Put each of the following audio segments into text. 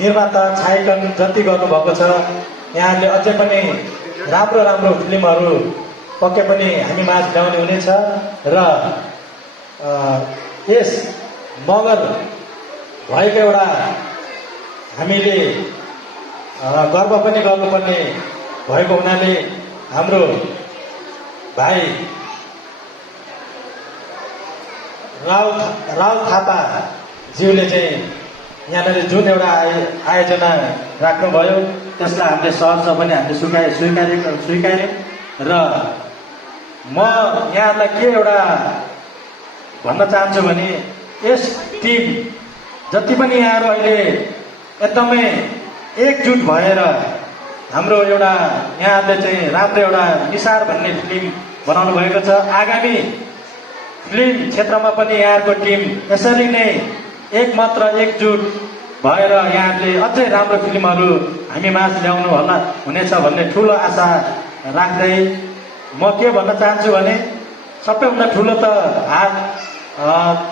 निर्माता छायाङ्कन जति गर्नुभएको छ, यहाँले अझै पनि राम्रो राम्रो फिल्महरू पक्कै पनि हामी माझ ल्याउने हुनेछ र यस मगर भएको एउटा हामीले गर्व पनि गर्नुपर्ने भएको हुनाले हाम्रो भाइ राव थापा ज्यूले चाहिँ यहाँनिर जुन एउटा आयोजना राख्नुभयो त्यसलाई हामीले सहर्ष पनि हामीले स्वीकार्यौँ र म यहाँहरूलाई के एउटा भन्न चाहन्छु भने यस टिम जति पनि यहाँहरू अहिले एकदमै एकजुट भएर हाम्रो एउटा यहाँहरूले चाहिँ राम्रो एउटा निसार भन्ने फिल्म बनाउनु भएको छ। आगामी फिल्म क्षेत्रमा पनि यहाँहरूको टिम यसरी नै एकमात्र एकजुट भएर यहाँहरूले अझै राम्रो फिल्महरू हामी माझ ल्याउनु होला हुनेछ भन्ने ठुलो आशा राख्दै म के भन्न चाहन्छु भने सबैभन्दा ठुलो त हात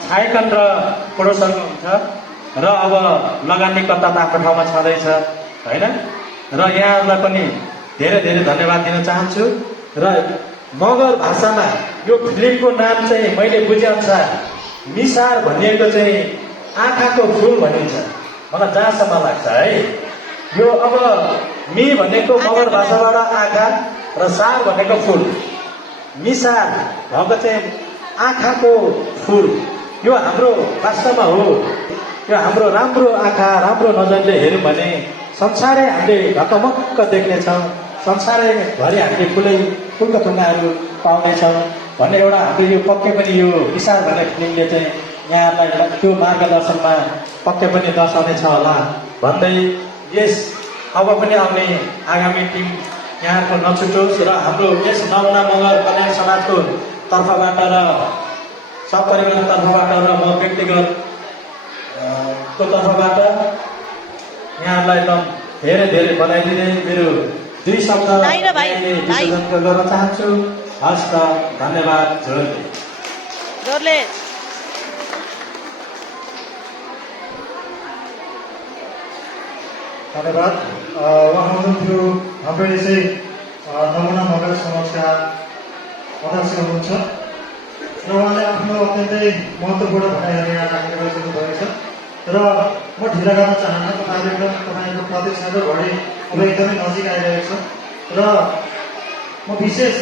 छायाङ्कन र प्रोड्युसरको हुन्छ र अब लगानीकर्ता त आफ्नो ठाउँमा छँदैछ होइन। र यहाँहरूलाई पनि धेरै धेरै धन्यवाद दिन चाहन्छु। र मगर भाषामा यो फिल्मको नाम चाहिँ मैले बुझेअनुसार निसार भनिएको चाहिँ आँखाको फुल भनिन्छ मलाई जहाँसम्म लाग्छ है। यो अब मी भनेको मगर भाषाबाट आँखा र सार भनेको फुल, निसार भएको चाहिँ आँखाको फुल। यो हाम्रो वास्तवमा हो, यो हाम्रो राम्रो आँखा राम्रो नजरले हेऱ्यौँ भने संसारै हामीले ढकमक्क देख्नेछौँ, संसारैभरि हामीले फुलका थुङ्गाहरू पाउनेछौँ भन्ने एउटा हाम्रो यो पक्कै पनि यो निसार भन्ने फिल्मले चाहिँ यहाँहरूलाई त्यो मार्गदर्शनमा पक्कै पनि दर्शाउनेछ होला भन्दै यस अब पनि आउने आगामी टिम यहाँको नछुटोस् र हाम्रो यस नमुना मगर कल्याण समाजको तर्फबाट र सपरिवारको तर्फबाट र म व्यक्तिगत को तर्फबाट यहाँहरूलाई एकदम धेरै धेरै बधाई दिँदै मेरो दुई शब्द गर्न चाहन्छु। हस् त, धन्यवाद। जोरले धन्यवाद। उहाँ हुनुहुन्थ्यो हाम्रो यसै नमुना मगर समाजका अध्यक्ष हुनुहुन्छ र उहाँले आफ्नो अत्यन्तै महत्त्वपूर्ण भनाइहरू यहाँ राखेर गइसक्नुभएको छ र म ढिला गर्न चाहन्न। तपाईँको प्रतीक्षाको घडी अब एकदमै नजिक आइरहेको छ र म विशेष